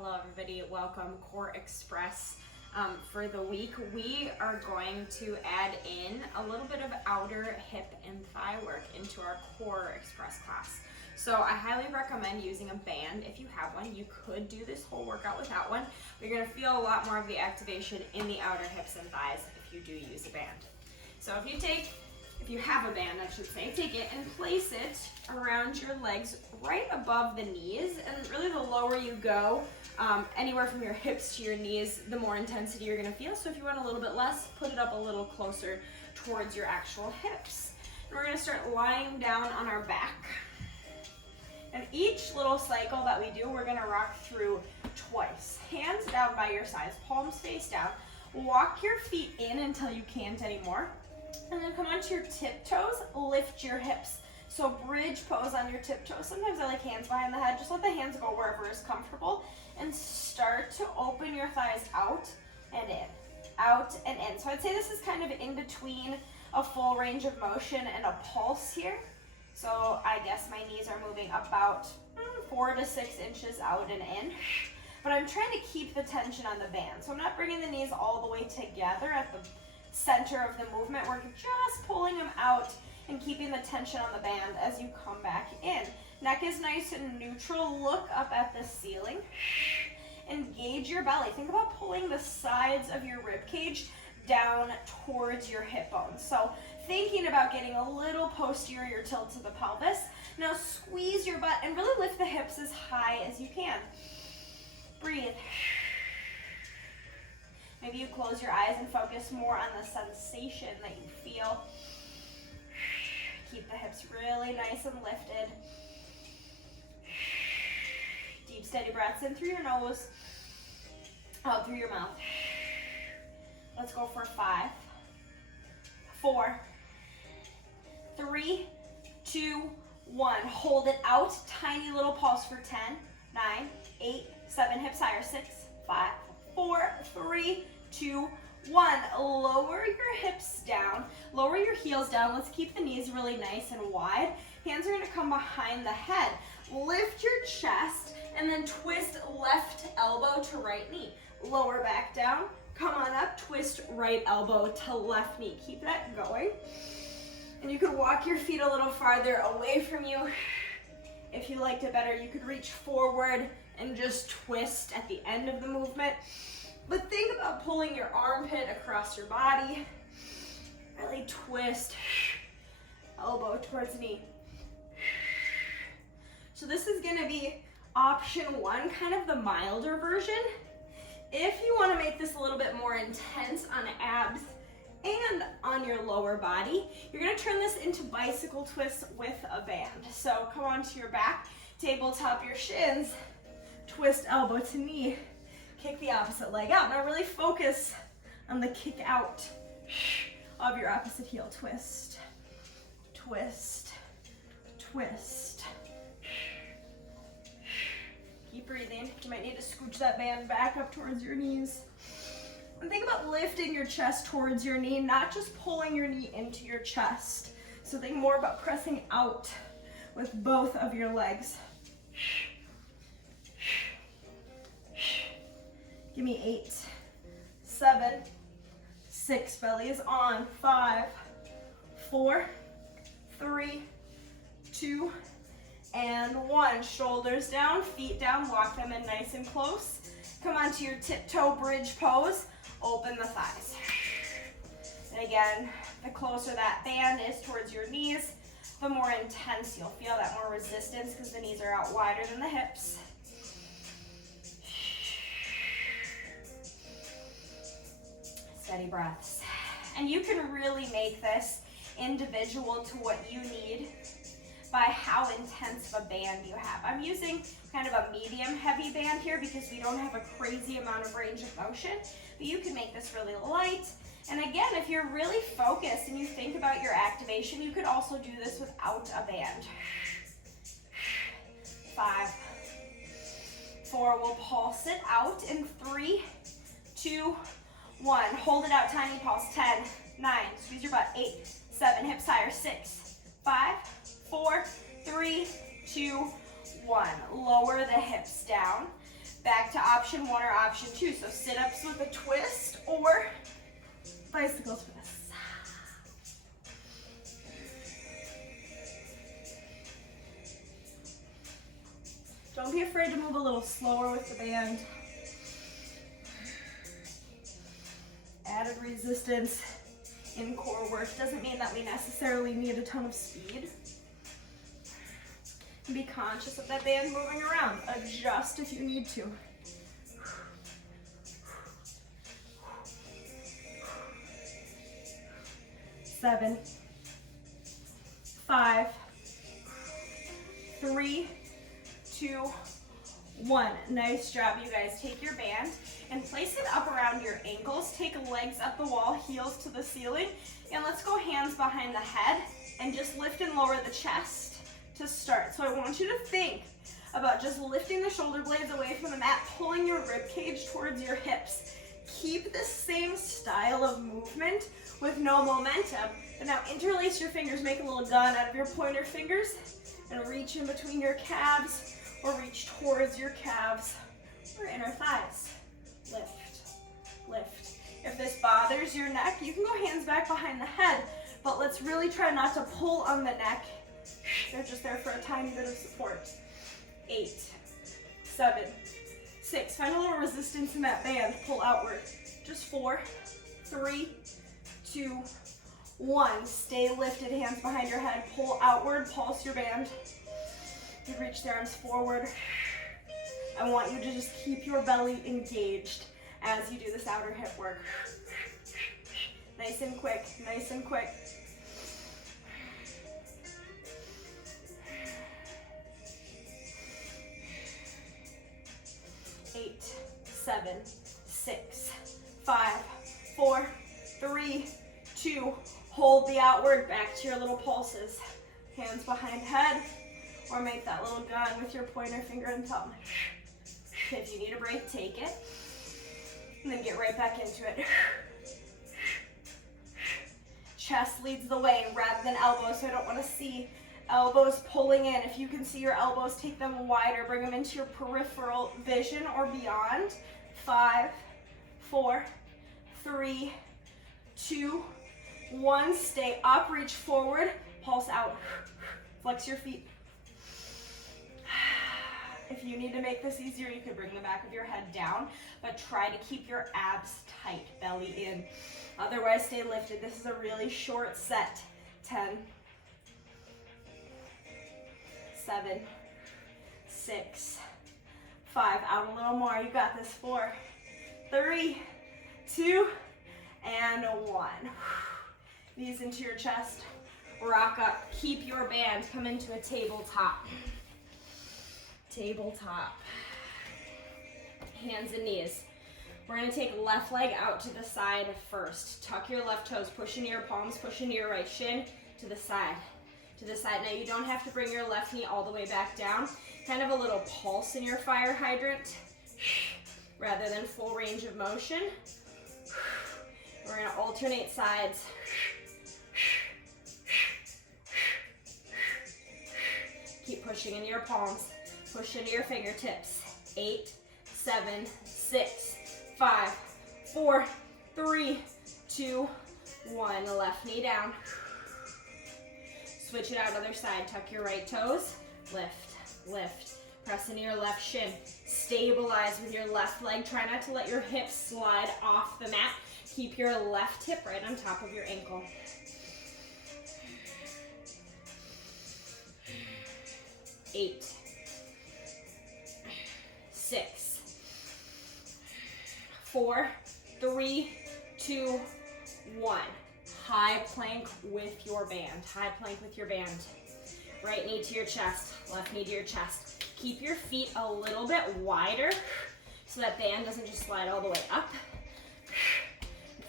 Hello everybody, welcome Core Express. For the week, we are going to add in a little bit of outer hip and thigh work into our Core Express class. So I highly recommend using a band if you have one. You could do this whole workout without one, but you're gonna feel a lot more of the activation in the outer hips and thighs if you do use a band. So if you have a band, I should say, take it and place it around your legs right above the knees. And really the lower you go, anywhere from your hips to your knees, the more intensity you're gonna feel. So if you want a little bit less, put it up a little closer towards your actual hips. And we're gonna start lying down on our back. And each little cycle that we do, we're gonna rock through twice. Hands down by your sides, palms face down. Walk your feet in until you can't anymore. And then come onto your tiptoes, lift your hips. So bridge pose on your tiptoes. Sometimes I like hands behind the head. Just let the hands go wherever is comfortable. And start to open your thighs out and in, out and in. So I'd say this is kind of in between a full range of motion and a pulse here. So I guess my knees are moving about 4 to 6 inches out and in. But I'm trying to keep the tension on the band. So I'm not bringing the knees all the way together at the center of the movement. We're just pulling them out and keeping the tension on the band as you come back in. Neck is nice and neutral. Look up at the ceiling. Engage your belly. Think about pulling the sides of your rib cage down towards your hip bones. So thinking about getting a little posterior tilt to the pelvis. Now squeeze your butt and really lift the hips as high as you can. Breathe. Maybe you close your eyes and focus more on the sensation that you feel. Keep the hips really nice and lifted. Deep, steady breaths in through your nose, out through your mouth. Let's go for 5, 4, 3, 2, 1. Hold it out. Tiny little pulse for 10, 9, 8, 7. Hips higher. 6, 5, 4, 3, 2, 1. Lower your hips down. Lower your heels down. Let's keep the knees really nice and wide. Hands are going to come behind the head. Lift your chest and then twist left elbow to right knee. Lower back down. Come on up. Twist right elbow to left knee. Keep that going. And you could walk your feet a little farther away from you. If you liked it better, you could reach forward and just twist at the end of the movement. But think about pulling your armpit across your body. Really twist, elbow towards knee. So this is gonna be option 1, kind of the milder version. If you wanna make this a little bit more intense on abs and on your lower body, you're gonna turn this into bicycle twists with a band. So come onto your back, tabletop your shins, twist elbow to knee, kick the opposite leg out. Now really focus on the kick out of your opposite heel. Twist, twist, twist. Keep breathing. You might need to scooch that band back up towards your knees. And think about lifting your chest towards your knee, not just pulling your knee into your chest. So think more about pressing out with both of your legs. Give me 8, 7, 6, belly is on, 5, 4, 3, 2, and 1. Shoulders down, feet down, walk them in nice and close. Come onto your tiptoe bridge pose, open the thighs. And again, the closer that band is towards your knees, the more intense you'll feel, that more resistance because the knees are out wider than the hips. Steady breaths. And you can really make this individual to what you need by how intense of a band you have. I'm using kind of a medium heavy band here because we don't have a crazy amount of range of motion, but you can make this really light. And again, if you're really focused and you think about your activation, you could also do this without a band. 5, 4, we'll pulse it out in 3, 2, 1. Hold it out, tiny pulse. 10, 9, squeeze your butt. 8, 7, hips higher. 6, 5, 4, 3, 2, 1. Lower the hips down. Back to option 1 or option 2. So sit-ups with a twist or bicycle twists. Don't be afraid to move a little slower with the band. Added resistance in core work doesn't mean that we necessarily need a ton of speed. Be conscious of that band moving around. Adjust if you need to. Seven, 5, 3, 2, 1. Nice job, you guys. Take your band and place it up around your ankles. Take legs up the wall, heels to the ceiling. And let's go hands behind the head and just lift and lower the chest to start. So I want you to think about just lifting the shoulder blades away from the mat, pulling your rib cage towards your hips. Keep the same style of movement with no momentum. But now interlace your fingers, make a little gun out of your pointer fingers, and reach in between your calves or reach towards your calves or inner thighs. Lift, lift. If this bothers your neck, you can go hands back behind the head, but let's really try not to pull on the neck. They're just there for a tiny bit of support. 8, 7, 6. Find a little resistance in that band. Pull outward. Just 4, 3, 2, 1. Stay lifted, hands behind your head. Pull outward, pulse your band. You reach the arms forward. I want you to just keep your belly engaged as you do this outer hip work. Nice and quick, nice and quick. 8, 7, 6, 5, 4, 3, 2. Hold the outward, back to your little pulses. Hands behind head, or make that little gun with your pointer finger and thumb. If you need a break, take it, and then get right back into it. Chest leads the way rather than elbows, so I don't want to see elbows pulling in. If you can see your elbows, take them wider, bring them into your peripheral vision or beyond. 5, 4, 3, 2, 1. Stay up, reach forward, pulse out. Flex your feet. If you need to make this easier, you could bring the back of your head down, but try to keep your abs tight, belly in. Otherwise, stay lifted. This is a really short set. 10, 7, 6, 5. Out a little more. You got this. 4, 3, 2, and 1. Knees into your chest. Rock up. Keep your band. Come into a tabletop. Tabletop. Hands and knees. We're going to take left leg out to the side first. Tuck your left toes. Push into your palms. Push into your right shin. To the side. To the side. Now you don't have to bring your left knee all the way back down. Kind of a little pulse in your fire hydrant rather than full range of motion. We're going to alternate sides. Keep pushing into your palms. Push into your fingertips. 8, 7, 6, 5, 4, 3, 2, 1. Left knee down. Switch it out, other side. Tuck your right toes. Lift, lift. Press into your left shin. Stabilize with your left leg. Try not to let your hips slide off the mat. Keep your left hip right on top of your ankle. 8, 6, 4, 3, 2, 1. High plank with your band. High plank with your band. Right knee to your chest, left knee to your chest. Keep your feet a little bit wider so that band doesn't just slide all the way up.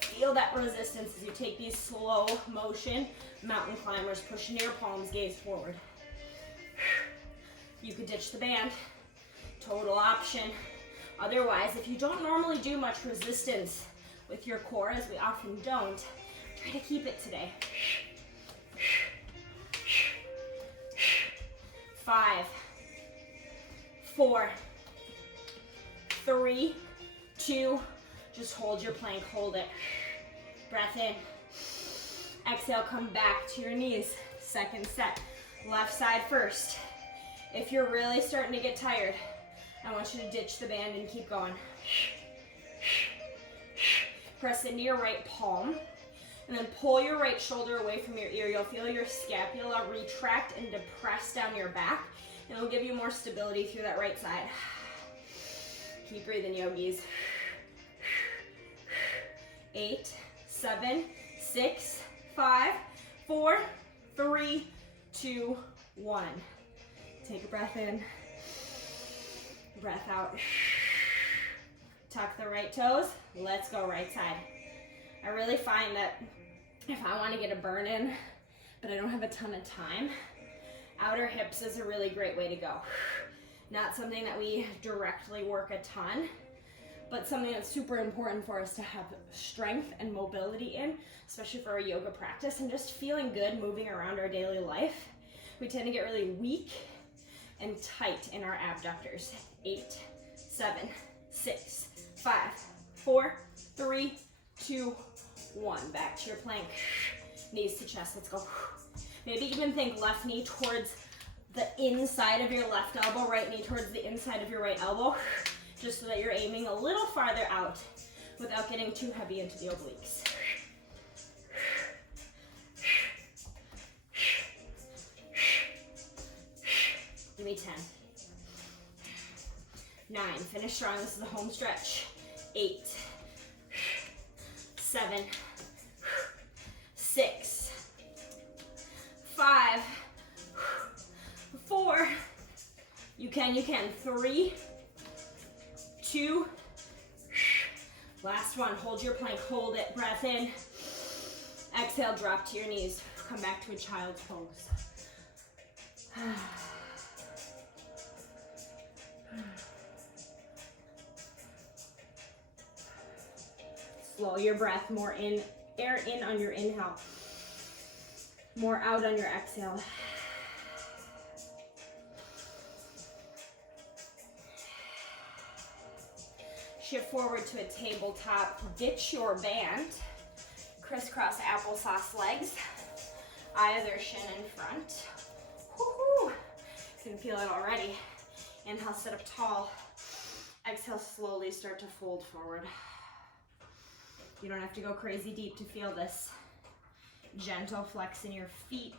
Feel that resistance as you take these slow motion mountain climbers. Push into your palms, gaze forward. You could ditch the band. Total option. Otherwise, if you don't normally do much resistance with your core, as we often don't, try to keep it today. 5, 4, 3, 2, just hold your plank, hold it. Breath in. Exhale, come back to your knees. Second set. Left side first. If you're really starting to get tired, I want you to ditch the band and keep going. Press into your right palm, and then pull your right shoulder away from your ear. You'll feel your scapula retract and depress down your back, and it'll give you more stability through that right side. Keep breathing, yogis. 8, 7, 6, 5, 4, 3, 2, 1. Take a breath in, breath out. Tuck the right toes. Let's go right side. I really find that if I want to get a burn in, but I don't have a ton of time, outer hips is a really great way to go. Not something that we directly work a ton, but something that's super important for us to have strength and mobility in, especially for our yoga practice and just feeling good moving around our daily life. We tend to get really weak and tight in our abductors. 8, 7, 6, 5, 4, 3, 2, 1. Back to your plank. Knees to chest. Let's go. Maybe even think left knee towards the inside of your left elbow, right knee towards the inside of your right elbow, just so that you're aiming a little farther out without getting too heavy into the obliques. Give me 10. 9, finish strong, this is a home stretch. 8, 7, 6, 5, 4, you can, 3, 2, last one, hold your plank, hold it, breath in, exhale, drop to your knees, come back to a child's pose. Slow your breath, more in, air in on your inhale, more out on your exhale. Shift forward to a tabletop, ditch your band, crisscross applesauce legs, either shin in front. Woo-hoo. You can feel it already. Inhale, sit up tall. Exhale, slowly start to fold forward. You don't have to go crazy deep to feel this. Gentle flex in your feet.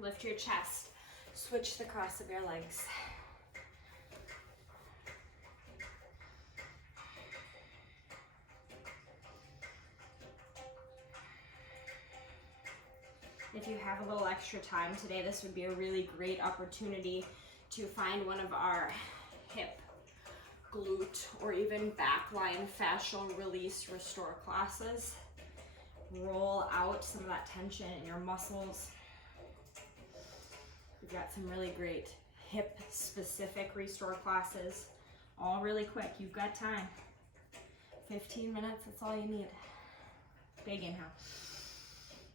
Lift your chest. Switch the cross of your legs. If you have a little extra time today, this would be a really great opportunity to find one of our hip, glute, or even backline fascial release restore classes. Roll out some of that tension in your muscles. We've got some really great hip specific restore classes, all really quick. You've got time. 15 minutes, that's all you need. Big inhale,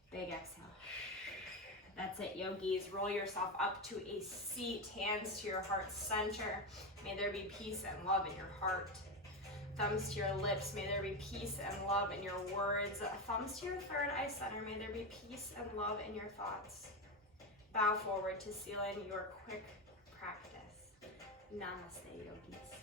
big exhale. That's it, yogis. Roll yourself up to a seat, hands to your heart center. May there be peace and love in your heart. Thumbs to your lips, may there be peace and love in your words. Thumbs to your third eye center, may there be peace and love in your thoughts. Bow forward to seal in your quick practice. Namaste, yogis.